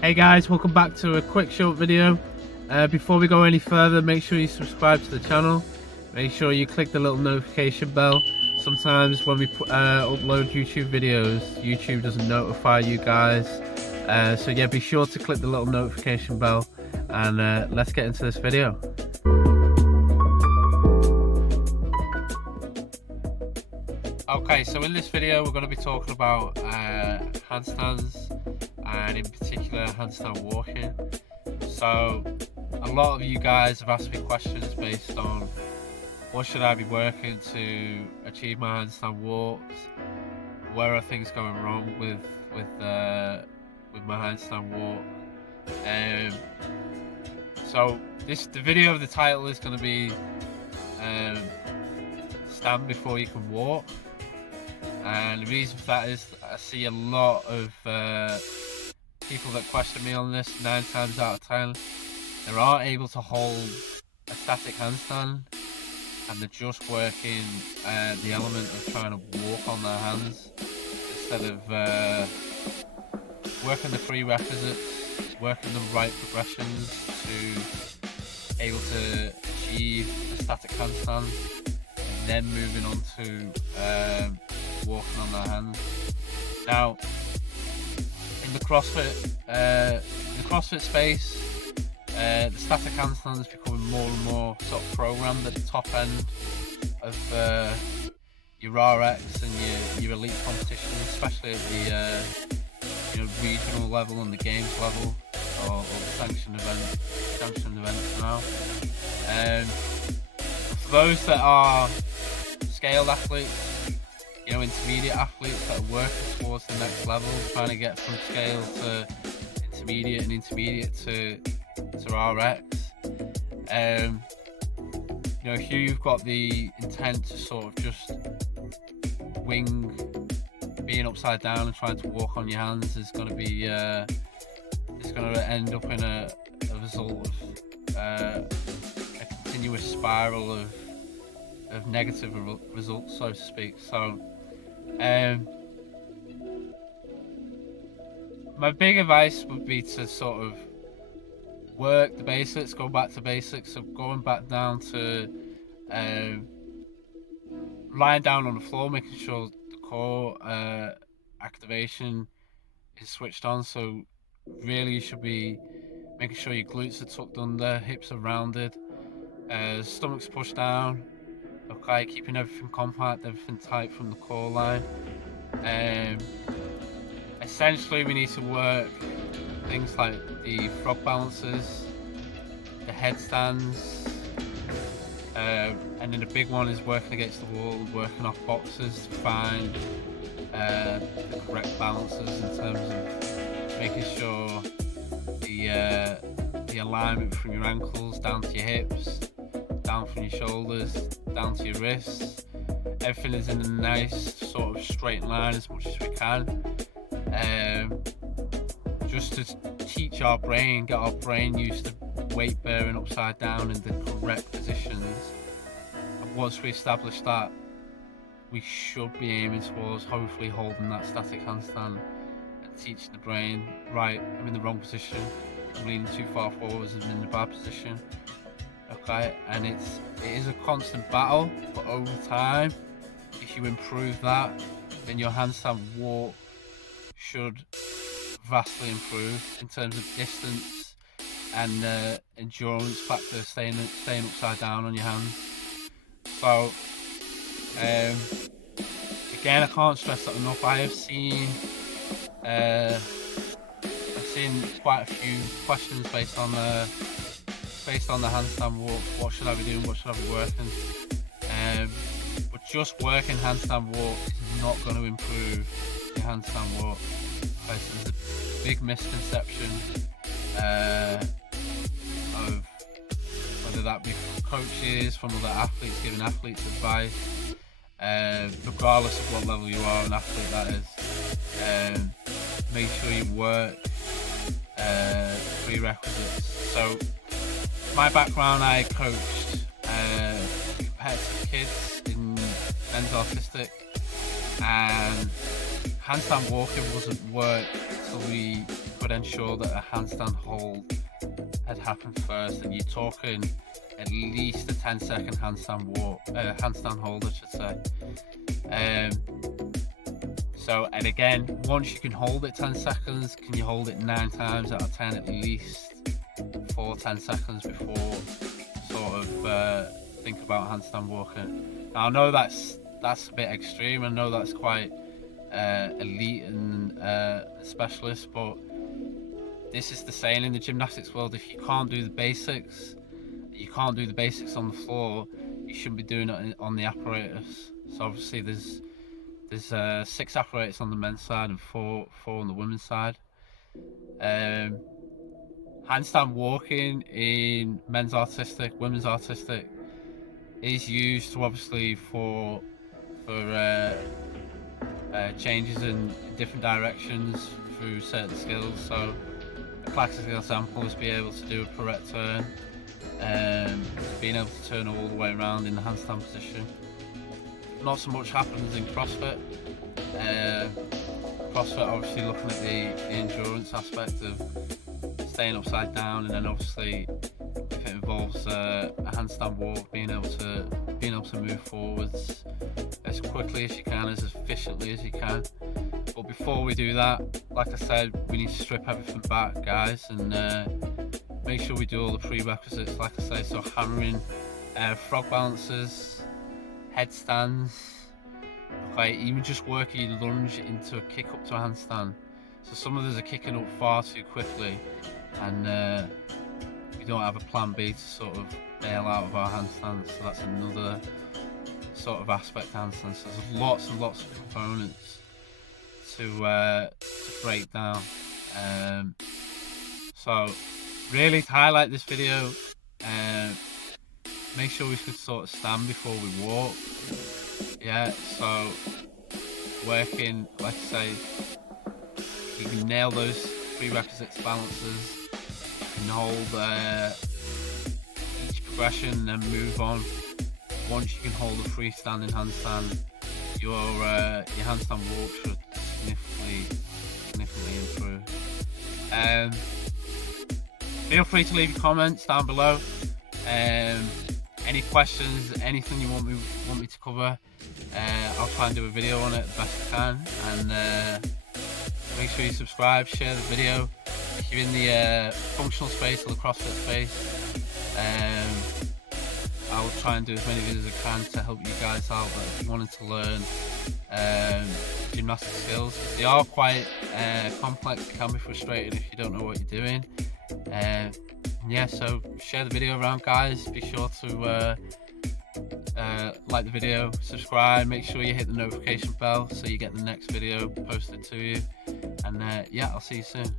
Hey guys, welcome back to a quick short video. Before we go any further, make sure you subscribe to the channel. Make sure you click the little notification bell. Sometimes when we upload YouTube videos, YouTube doesn't notify you guys. So yeah, be sure to click the little notification bell, and let's get into this video. Okay, so in this video we're going to be talking about handstands, and in particular handstand walking. So a lot of you guys have asked me questions based on what should I be working to achieve my handstand walks, where are things going wrong with my handstand walk. So the video of the title is going to be stand before you can walk. And the reason for that is I see a lot of people that question me on this. 9 times out of 10 they aren't able to hold a static handstand, and they're just working the element of trying to walk on their hands instead of working the prerequisites, working the right progressions to able to achieve a static handstand, and then moving on to walking on their hands. Now, in the CrossFit space, the static handstand is becoming more and more sort of programmed at the top end of your RX and your elite competition, especially at the regional level and the games level, or the sanctioned events now. For those that are scaled athletes, intermediate athletes that are working towards the next level, trying to get from scale to intermediate and intermediate to RX. If you've got the intent to sort of just wing being upside down and trying to walk on your hands, is going to be it's going to end up in a result of a continuous spiral of negative results, so to speak. So my big advice would be to sort of work the basics, go back to basics, so going back down to lying down on the floor, making sure the core activation is switched on. So really you should be making sure your glutes are tucked under, hips are rounded, stomach's pushed down, okay, keeping everything compact, everything tight from the core line. Essentially we need to work things like the frog balances, the headstands, and then the big one is working against the wall, working off boxes to find the correct balances in terms of making sure the alignment from your ankles down to your hips, down from your shoulders, down to your wrists, everything is in a nice sort of straight line as much as we can, just to teach our brain, get our brain used to weight bearing upside down in the correct positions. And once we establish that, we should be aiming towards hopefully holding that static handstand and teaching the brain, right, I'm in the wrong position, I'm leaning too far forwards, I'm in the bad position. Okay, and it is a constant battle, but over time, if you improve that, then your handstand walk should vastly improve in terms of distance and endurance factor, staying upside down on your hands. So again, I can't stress that enough. I've seen quite a few questions based on the handstand walk. What should I be doing? What should I be working? But just working handstand walk is not going to improve your handstand walk. Okay, so there's a big misconception of whether that be from coaches, from other athletes, giving athletes advice, regardless of what level you are an athlete, that is. Make sure you work prerequisites. So my background, I coached competitive kids in men's artistic, and handstand walking wasn't work until we put would ensure that a handstand hold had happened first, and you're talking at least a 10-second handstand hold, I should say. So, and again, once you can hold it 10 seconds, can you hold it 9 times out of 10 at least for 10 seconds before sort of think about handstand walking? Now, I know that's a bit extreme. I know that's quite elite and specialist, but this is the saying in the gymnastics world: if you can't do the basics, on the floor, you shouldn't be doing it on the apparatus. So obviously there's 6 apparatus on the men's side and 4 on the women's side. Handstand walking in men's artistic, women's artistic is used to obviously for changes in different directions through certain skills. So a classic example is being able to do a pirouette turn, being able to turn all the way around in the handstand position. Not so much happens in CrossFit. CrossFit obviously looking at the endurance aspect of staying upside down, and then obviously if it involves a handstand walk, being able to move forwards as quickly as you can, as efficiently as you can. But before we do that, like I said, we need to strip everything back, guys, and make sure we do all the prerequisites, like I say. So hammering, frog balances, headstands, okay, even just working your lunge into a kick up to a handstand. So some of us are kicking up far too quickly, and we don't have a plan B to sort of bail out of our handstands. So that's another sort of aspect to handstands. So there's lots and lots of components to break down. So really, to highlight this video, make sure we should sort of stand before we walk. Yeah, so working, like I say, you can nail those prerequisites, balances, you can hold each progression and then move on. Once you can hold a freestanding handstand, your handstand walk should significantly improve. Feel free to leave your comments down below. Any questions, anything you want me to cover, I'll try and do a video on it the best I can. And make sure you subscribe, share the video. If you're in the functional space or the CrossFit space, I will try and do as many videos as I can to help you guys out. But if you wanted to learn gymnastic skills, they are quite complex. It can be frustrating if you don't know what you're doing. Yeah, so share the video around, guys. Be sure to like the video, subscribe, make sure you hit the notification bell so you get the next video posted to you. And yeah, I'll see you soon.